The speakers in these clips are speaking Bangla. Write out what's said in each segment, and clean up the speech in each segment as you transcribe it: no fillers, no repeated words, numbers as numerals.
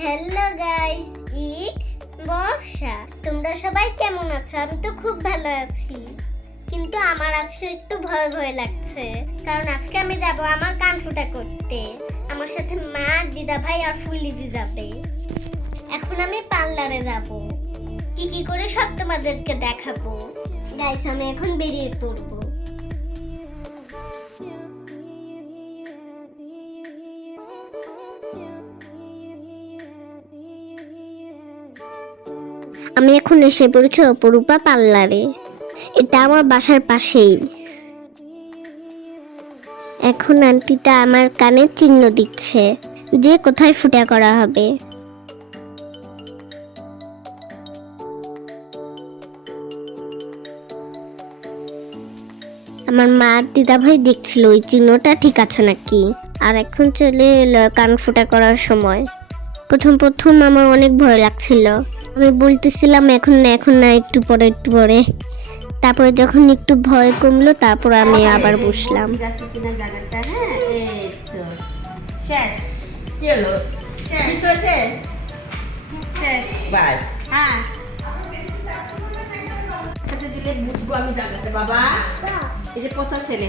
হ্যালো গাইস, ইটস বর্ষা। তোমরা সবাই কেমন আছো? আমি তো খুব ভালো আছি, কিন্তু আমার আজকে একটু ভয় ভয় লাগছে, কারণ আজকে আমি যাব আমার কান ফুটা করতে। আমার সাথে মা, দিদা ভাই আর ফুলিদি যাবে। এখন আমি পার্লারে যাব, কি কি করে সব তোমাদেরকে দেখাবো। গাইস, আমি এখন বেরিয়ে পড়বো। আমি এখন এসে পড়েছি অপরূপা পার্লারে। এটা আমার বাসার পাশেই। এখন আন্টিটা আমার কানে চিহ্ন দিচ্ছে যে কোথায় ফুটা করা হবে। আমার মা দিদা ভাই দেখছিল ওই চিহ্নটা ঠিক আছে নাকি। আর এখন চলে এলো কান ফুটা করার সময়। প্রথম প্রথম আমার অনেক ভয় লাগছিল। আমি বলতেছিলাম এখন না, একটু পরে। তারপরে যখন একটু ভয় কমলো, তারপর আমি আবার বসলাম। বাবা এই যে পচা ছেলে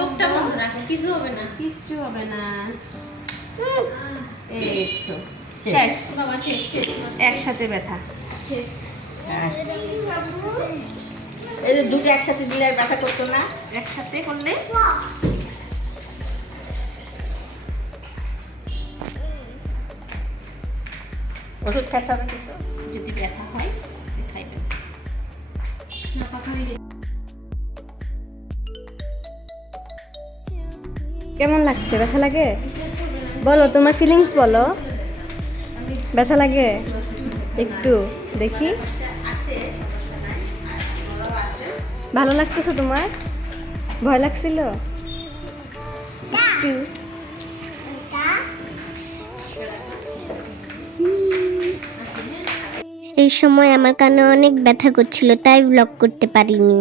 চোখটা বন্ধ রাখো, কিছু হবে না। কিচ্ছু হবে না। এই তো শেষ, বাবা শেষ একসাথে ব্যথা। এই যে দুটো একসাথে দিলে আর ব্যথা করতো না, একসাথে করলে ওষুধ খেতে হবে কিছু, যদি ব্যথা হয় খাইবেন। না কথা হইলে কেমন লাগছে? ব্যথা লাগে? বলো তোমার ফিলিংস বলো। ব্যথা লাগে একটু? দেখি, ভালো লাগতেছে তোমার? ভয় লাগছিল একটু? এই সময় আমার কানে অনেক ব্যথা করছিল, তাই ব্লগ করতে পারিনি।